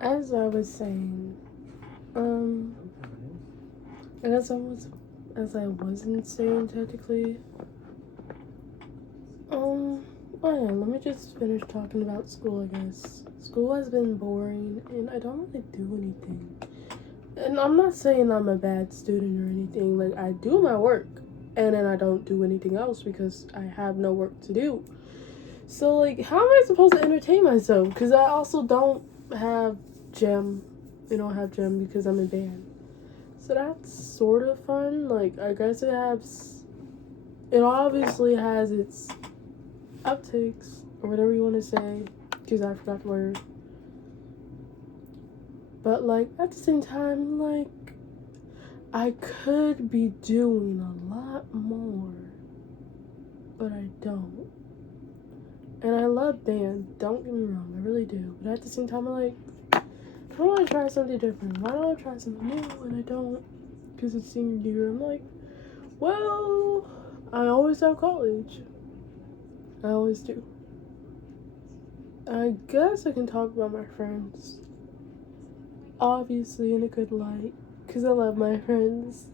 As I was saying, um, I guess as I wasn't saying technically, um, oh yeah, let me just finish talking about school, I guess. School has been boring, and I don't really do anything. And I'm not saying I'm a bad student or anything, like, I do my work, and then I don't do anything else because I have no work to do. So, like, how am I supposed to entertain myself? Because I also don't have gym. I don't have gym because I'm in band. So that's sort of fun. Like, I guess it obviously has its uptakes, or whatever you want to say, because I forgot the word. But, like, at the same time, like, I could be doing a lot more, but I don't. And I love band, don't get me wrong, I really do. But at the same time, I'm like, I want to try something different. Why don't I try something new? And I don't, because it's senior year. I'm like, well, I always have college. I always do. I guess I can talk about my friends. Obviously, in a good light, because I love my friends.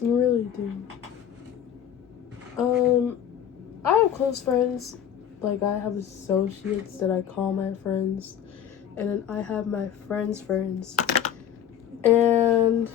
I really do. I have close friends. Like, I have associates that I call my friends. And then I have my friends' friends. And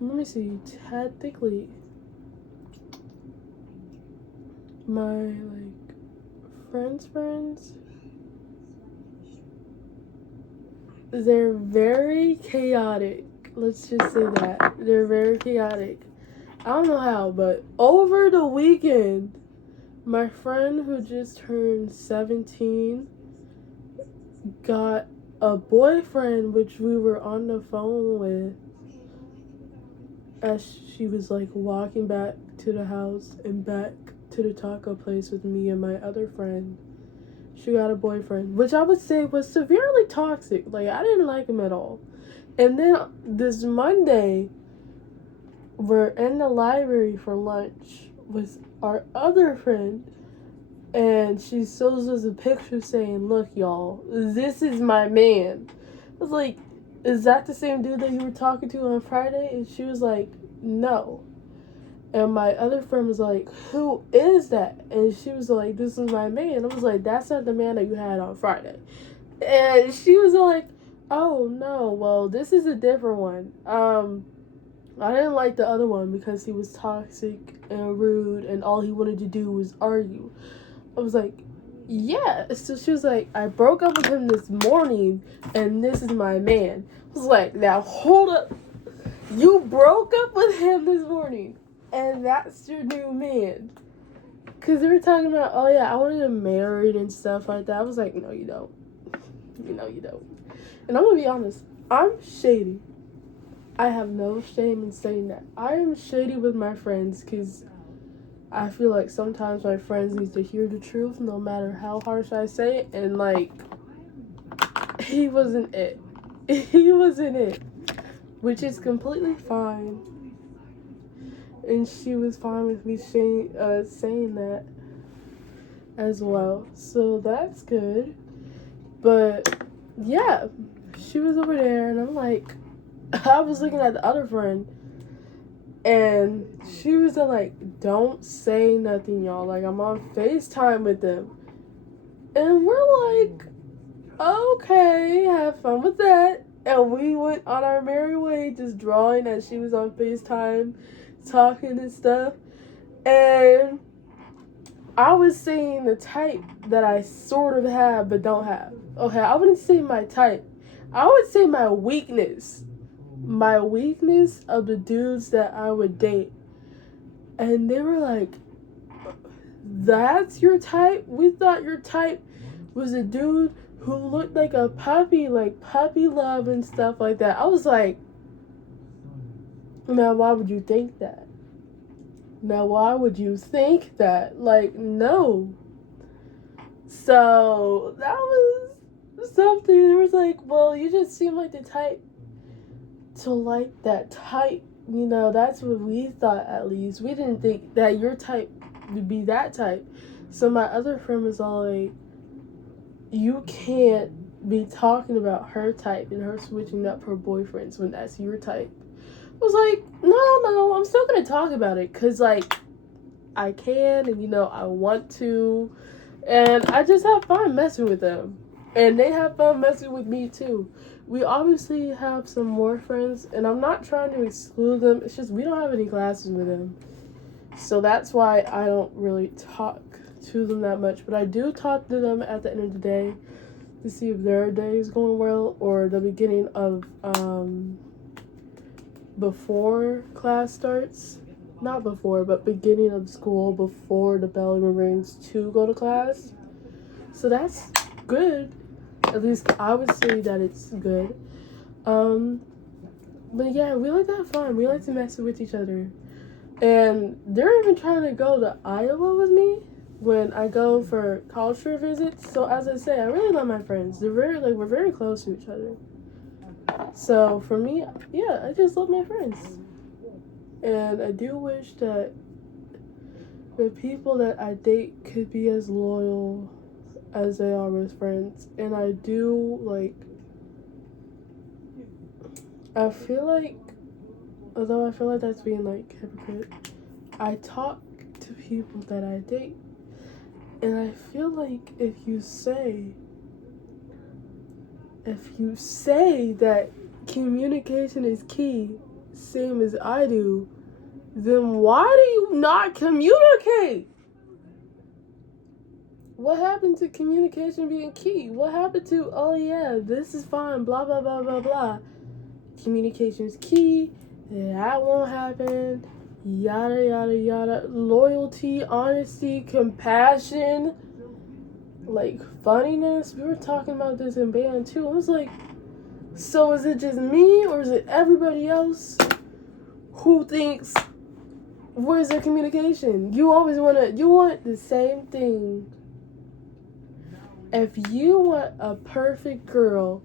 let me see, technically, my, like, friends, they're very chaotic. Let's just say that. They're very chaotic. I don't know how, but over the weekend, my friend who just turned 17 got a boyfriend, which we were on the phone with, as she was, like, walking back to the house and back to the taco place with me and my other friend. She got a boyfriend, which I would say was severely toxic. Like, I didn't like him at all. And then this Monday, we're in the library for lunch with our other friend, and she shows us a picture saying, "Look, y'all, this is my man." I was like, "Is that the same dude that you were talking to on Friday?" And she was like, "No." And my other friend was like, "Who is that?" And she was like, "This is my man." I was like, "That's not the man that you had on Friday." And she was like, "Oh no, well, this is a different one. I didn't like the other one because he was toxic and rude and all he wanted to do was argue." I was like, "Yeah." So she was like, "I broke up with him this morning and this is my man." I was like, "Now hold up. You broke up with him this morning and that's your new man?" Because they were talking about, "Oh yeah, I wanted him married and stuff like that." I was like, "No, you don't. You don't." And I'm going to be honest, I'm shady. I have no shame in saying that. I am shady with my friends because I feel like sometimes my friends need to hear the truth no matter how harsh I say it. And, like, he wasn't it. He wasn't it. Which is completely fine. And she was fine with me saying that as well. So that's good. But, yeah, she was over there and I'm like, I was looking at the other friend, and she was like, "Don't say nothing, y'all. Like, I'm on FaceTime with them." And we're like, "Okay, have fun with that." And we went on our merry way, just drawing as she was on FaceTime, talking and stuff. And I was saying the type that I sort of have but don't have. Okay, I wouldn't say my type. I would say my weakness. My weakness of the dudes that I would date. And they were like, "That's your type? We thought your type was a dude who looked like a puppy, like puppy love and stuff like that." I was like, "Now why would you think that? Now why would you think that? Like, no." So that was something. It was like, "Well, you just seem like the type to like that type. You know, that's what we thought, at least. We didn't think that your type would be that type." So my other friend was all like, "You can't be talking about her type and her switching up her boyfriends when that's your type. I was like, no, I'm still gonna talk about it because, like, I can and, I want to. And I just have fun messing with them. And they have fun messing with me, too. We obviously have some more friends, and I'm not trying to exclude them. It's just we don't have any classes with them. So that's why I don't really talk to them that much. But I do talk to them at the end of the day to see if their day is going well or the beginning of before class starts. Not before, but beginning of school before the bell even rings to go to class. So that's good. At least I would say that it's good. But yeah, we like to have fun. We like to mess with each other. And they're even trying to go to Iowa with me when I go for college fair visits. So as I say, I really love my friends. We're very close to each other. So for me, yeah, I just love my friends. And I do wish that the people that I date could be as loyal as they are with friends. And I do, I feel like, although I feel like that's being, hypocrite, I talk to people that I date. And I feel like if you say that communication is key, same as I do, then why do you not communicate? What happened to communication being key? What happened to, oh yeah, this is fine, blah, blah, blah, blah, blah. Communication is key. That won't happen. Yada, yada, yada. Loyalty, honesty, compassion, funniness. We were talking about this in band too. I was like, so is it just me or is it everybody else who thinks, where's their communication? You want the same thing. If you want a perfect girl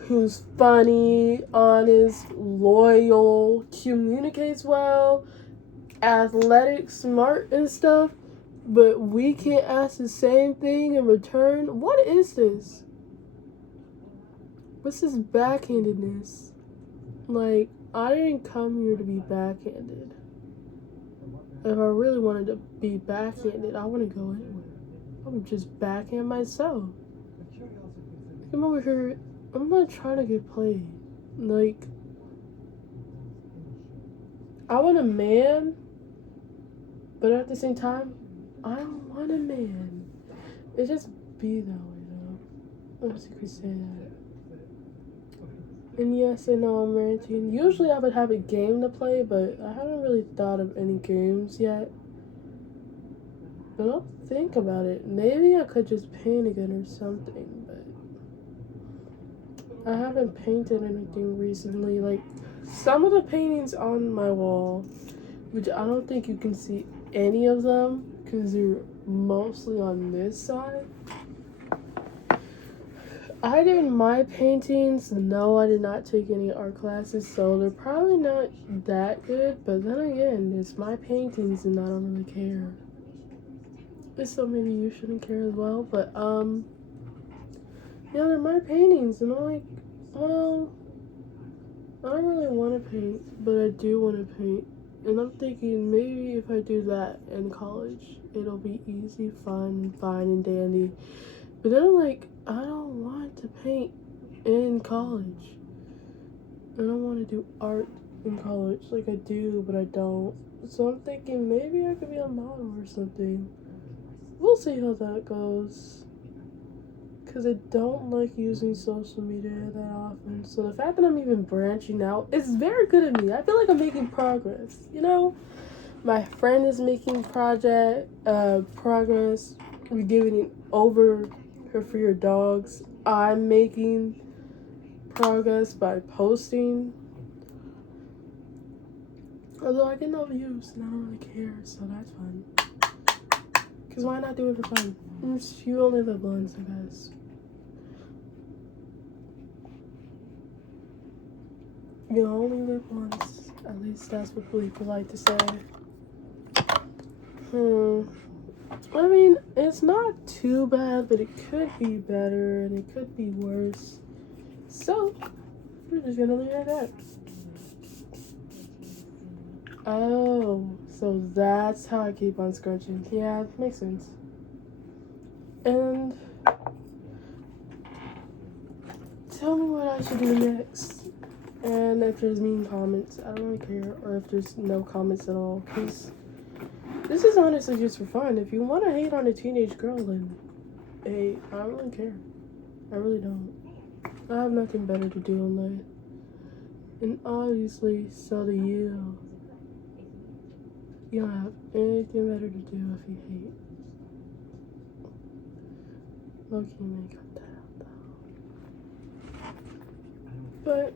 who's funny, honest, loyal, communicates well, athletic, smart and stuff, but we can't ask the same thing in return, what is this? What's this backhandedness? I didn't come here to be backhanded. If I really wanted to be backhanded, I wouldn't go anywhere. I would just backhand myself. I'm over here, I'm not trying to get played. I want a man, but at the same time, I don't want a man. It just be that way, though. I guess you could say that. And yes, I know I'm ranting. Usually I would have a game to play, but I haven't really thought of any games yet. But I'll think about it. Maybe I could just paint again or something, but I haven't painted anything recently. Some of the paintings on my wall, which I don't think you can see any of them because they're mostly on this side. I did my paintings. No, I did not take any art classes, so they're probably not that good. But then again, it's my paintings and I don't really care. So maybe you shouldn't care as well. But, yeah, they're my paintings. And I'm like, well, I don't really want to paint, but I do want to paint. And I'm thinking maybe if I do that in college, it'll be easy, fun, fine, and dandy. But then I'm like, I don't want to paint in college. I don't want to do art in college like I do, but I don't. So I'm thinking maybe I could be a model or something. We'll see how that goes. Because I don't like using social media that often. So the fact that I'm even branching out is very good of me. I feel like I'm making progress, My friend is making progress. We're giving it over her for your dogs. I'm making progress by posting. Although I get no views and I don't really care, so that's fine. Because why not do it for fun? You only live once, I guess. You only live once. At least that's what people like to say. I mean, it's not too bad, but it could be better and it could be worse. So, we're just gonna leave it at that. Oh, so that's how I keep on scrunching. Yeah, makes sense. And tell me what I should do next. And if there's mean comments, I don't really care. Or if there's no comments at all. Because this is honestly just for fun. If you want to hate on a teenage girl, then hey, I don't really care. I really don't. I have nothing better to do in life. And obviously, so do you. You don't have anything better to do if you hate. Loki may cut that out though. But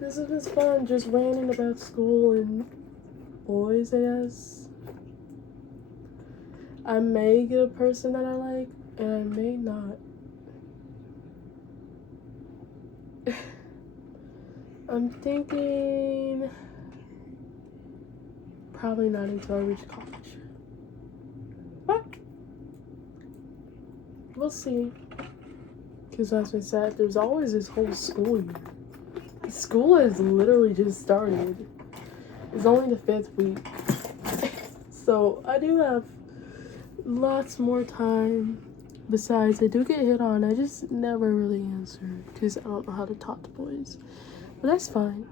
this is just fun, just ranting about school and boys, I guess. I may get a person that I like, and I may not. I'm thinking probably not until I reach college. But we'll see. Because as I said, there's always this whole school year. School has literally just started. It's only the 5th week. So I do have lots more time. Besides, I do get hit on. I just never really answer because I don't know how to talk to boys. But that's fine.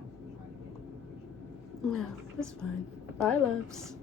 Yeah, that's fine. Bye, loves.